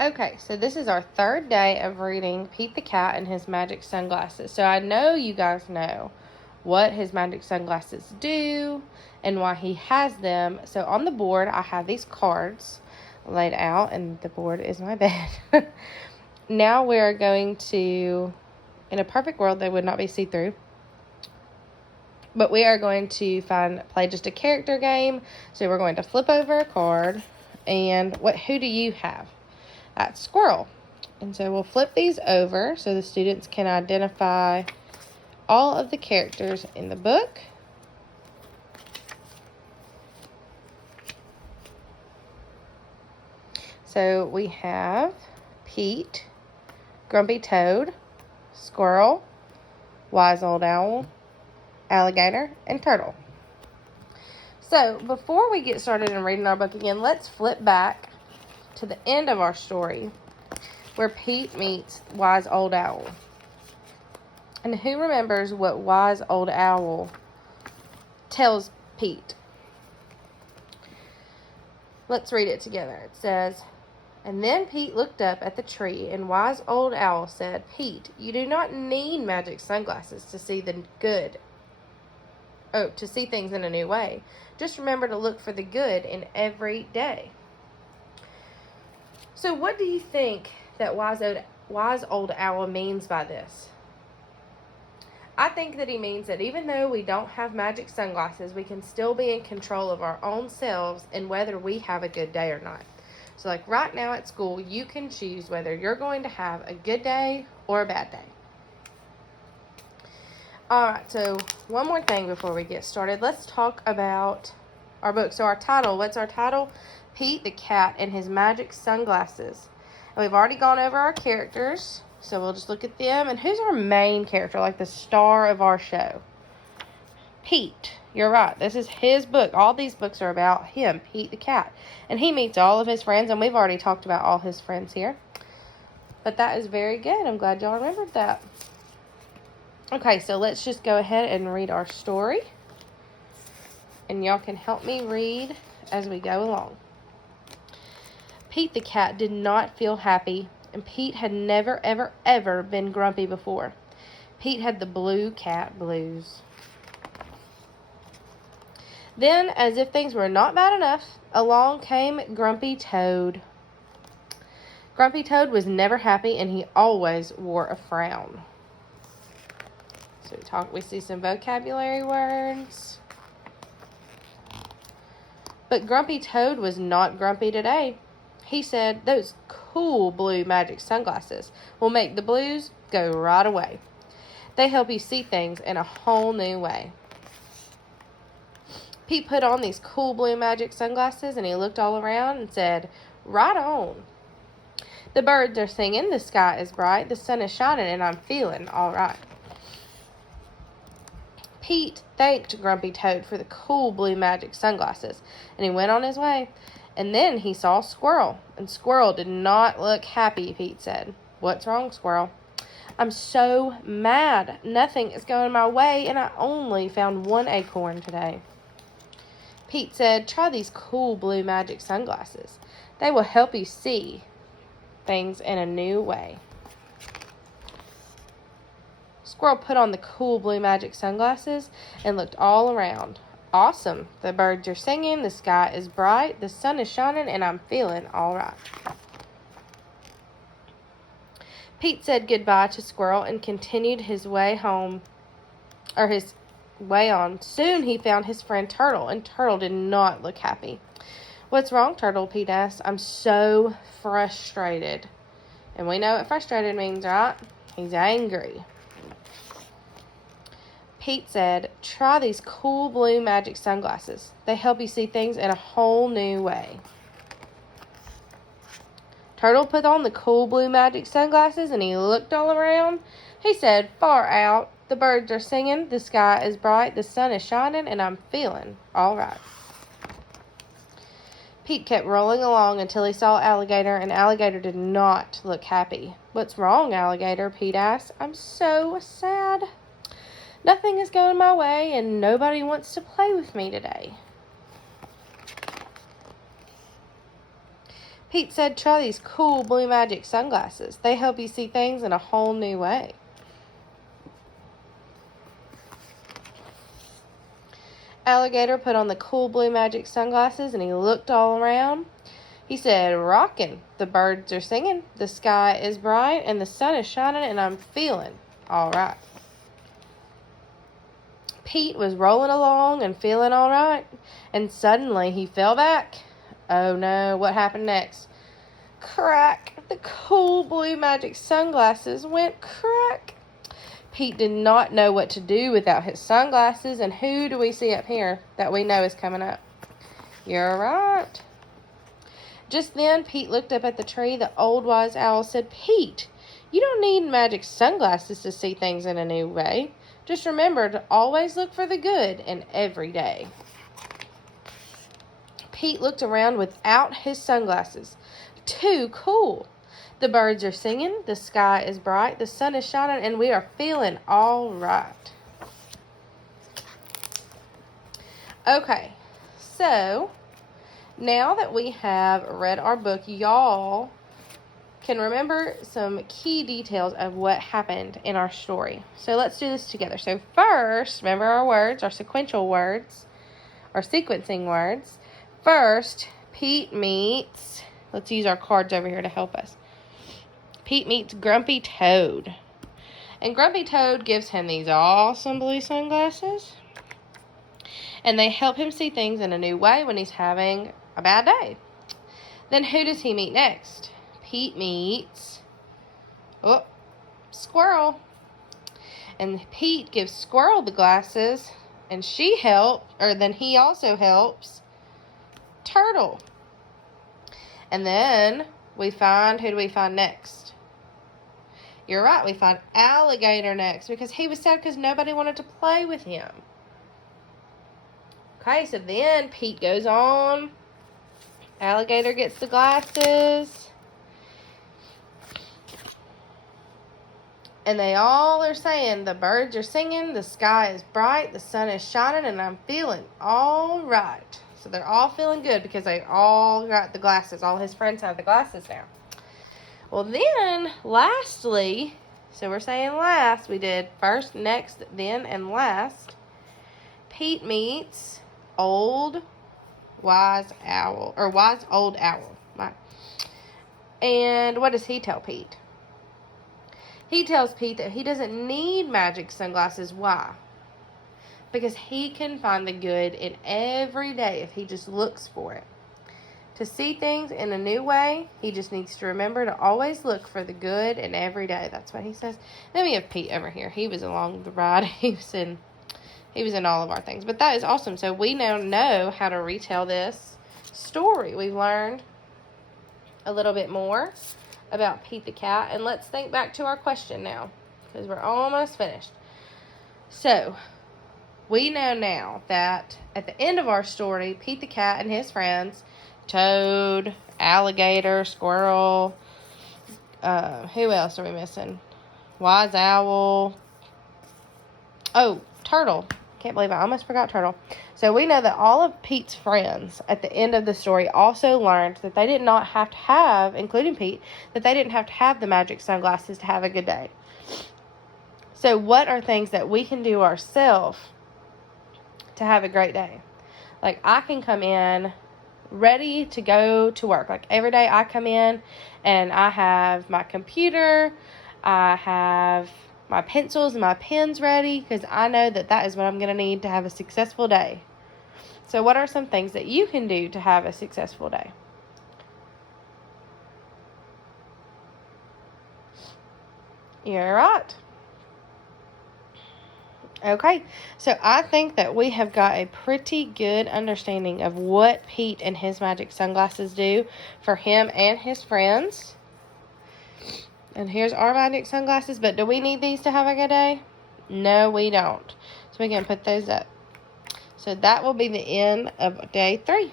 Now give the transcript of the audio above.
Okay, so this is our third day of reading Pete the Cat and his magic sunglasses. So I know you guys know what his magic sunglasses do and why he has them. So on the board, I have these cards laid out, and the board is my bed. Now we are going to, in a perfect world, they would not be see-through. But we are going to play just a character game. So we're going to flip over a card. And who do you have? That's Squirrel. And so we'll flip these over so the students can identify all of the characters in the book. So we have Pete, Grumpy Toad, Squirrel, Wise Old Owl, Alligator, and Turtle. So before we get started in reading our book again, let's flip back to the end of our story where Pete meets Wise Old Owl. And who remembers what Wise Old Owl tells Pete? Let's read it together. It says, "And then Pete looked up at the tree, and Wise Old Owl said, 'Pete, you do not need magic sunglasses to see the good. Oh, to see things in a new way. Just remember to look for the good in every day.'" So what do you think that Wise Old Owl means by this? I think that he means that even though we don't have magic sunglasses, we can still be in control of our own selves and whether we have a good day or not. So like right now at school, you can choose whether you're going to have a good day or a bad day. Alright, so one more thing before we get started. Let's talk about our book. So our title, what's our title? Pete the Cat and His Magic Sunglasses. And we've already gone over our characters, so we'll just look at them. And who's our main character, like the star of our show? Pete. You're right. This is his book. All these books are about him, Pete the Cat. And he meets all of his friends, and we've already talked about all his friends here. But that is very good. I'm glad y'all remembered that. Okay, so let's just go ahead and read our story. And y'all can help me read as we go along. Pete the Cat did not feel happy, and Pete had never, ever, ever been grumpy before. Pete had the blue cat blues. Then, as if things were not bad enough, along came Grumpy Toad. Grumpy Toad was never happy, and he always wore a frown. So we see some vocabulary words. But Grumpy Toad was not grumpy today. He said, "Those cool blue magic sunglasses will make the blues go right away. They help you see things in a whole new way." Pete put on these cool blue magic sunglasses and he looked all around and said, "Right on. The birds are singing, the sky is bright, the sun is shining, and I'm feeling all right." Pete thanked Grumpy Toad for the cool blue magic sunglasses, and he went on his way. And then he saw Squirrel, and Squirrel did not look happy, Pete said. "What's wrong, Squirrel?" "I'm so mad. Nothing is going my way, and I only found one acorn today." Pete said, "Try these cool blue magic sunglasses. They will help you see things in a new way." Squirrel put on the cool blue magic sunglasses and looked all around. "Awesome. The birds are singing, the sky is bright, the sun is shining, and I'm feeling all right." Pete said goodbye to Squirrel and continued his way home, or his way on. Soon he found his friend Turtle, and Turtle did not look happy. "What's wrong, Turtle?" Pete asked. "I'm so frustrated." And we know what frustrated means, right? He's angry. Pete said, "Try these cool blue magic sunglasses. They help you see things in a whole new way." Turtle put on the cool blue magic sunglasses and he looked all around. He said, "Far out. The birds are singing, the sky is bright, the sun is shining, and I'm feeling all right." Pete kept rolling along until he saw Alligator, and Alligator did not look happy. "What's wrong, Alligator?" Pete asked. "I'm so sad. Nothing is going my way, and nobody wants to play with me today." Pete said, try these cool Blue Magic sunglasses. They help you see things in a whole new way. Alligator put on the cool Blue Magic sunglasses and he looked all around. He said, rockin'. The birds are singing, the sky is bright, and the sun is shining, and I'm feeling all right. Pete was rolling along and feeling all right, and suddenly he fell back. Oh no, what happened next? Crack! The cool Blue Magic sunglasses went crack. Pete did not know what to do without his sunglasses, and who do we see up here that we know is coming up? You're right. Just then, Pete looked up at the tree. The old wise owl said, Pete, you don't need magic sunglasses to see things in a new way. Just remember to always look for the good in every day. Pete looked around without his sunglasses. Too cool. The birds are singing, the sky is bright, the sun is shining, and we are feeling all right. Okay, so now that we have read our book, y'all can remember some key details of what happened in our story. So let's do this together. So first, remember our words, our sequential words, our sequencing words. First, Pete meets, let's use our cards over here to help us. Pete meets Grumpy Toad. And Grumpy Toad gives him these awesome blue sunglasses. And they help him see things in a new way when he's having a bad day. Then who does he meet next? Pete meets Squirrel. And Pete gives Squirrel the glasses, and then he also helps Turtle. And then who do we find next? You're right, we find Alligator next because he was sad because nobody wanted to play with him. Okay, so then Pete goes on. Alligator gets the glasses. And they all are saying, the birds are singing, the sky is bright, the sun is shining, and I'm feeling all right. So they're all feeling good because they all got the glasses. All his friends have the glasses now. Well, then, lastly, so we're saying last. We did first, next, then, and last. Pete meets Old Wise Owl, or Wise Old Owl. Right. And what does he tell Pete? He tells Pete that he doesn't need magic sunglasses. Why? Because he can find the good in every day if he just looks for it. To see things in a new way, he just needs to remember to always look for the good in every day. That's what he says. Then we have Pete over here. He was along the ride. He was in all of our things. But that is awesome. So we now know how to retell this story. We've learned a little bit more about Pete the cat. And let's think back to our question now, because we're almost finished. So we know now that at the end of our story, Pete the cat and his friends, Toad, Alligator, Squirrel, who else are we missing? Wise Owl. Oh, Turtle. Can't believe I almost forgot Turtle. So we know that all of Pete's friends at the end of the story also learned that they did not have to have, including Pete, that they didn't have to have the magic sunglasses to have a good day. So what are things that we can do ourselves to have a great day? Like, I can come in ready to go to work. Like, every day I come in and I have my computer, I have my pencils and my pens ready, because I know that that is what I'm going to need to have a successful day. So what are some things that you can do to have a successful day? You're right. Okay, so I think that we have got a pretty good understanding of what Pete and his magic sunglasses do for him and his friends. And here's our magic sunglasses, but do we need these to have a good day? No, we don't. So we can put those up. So that will be the end of day 3.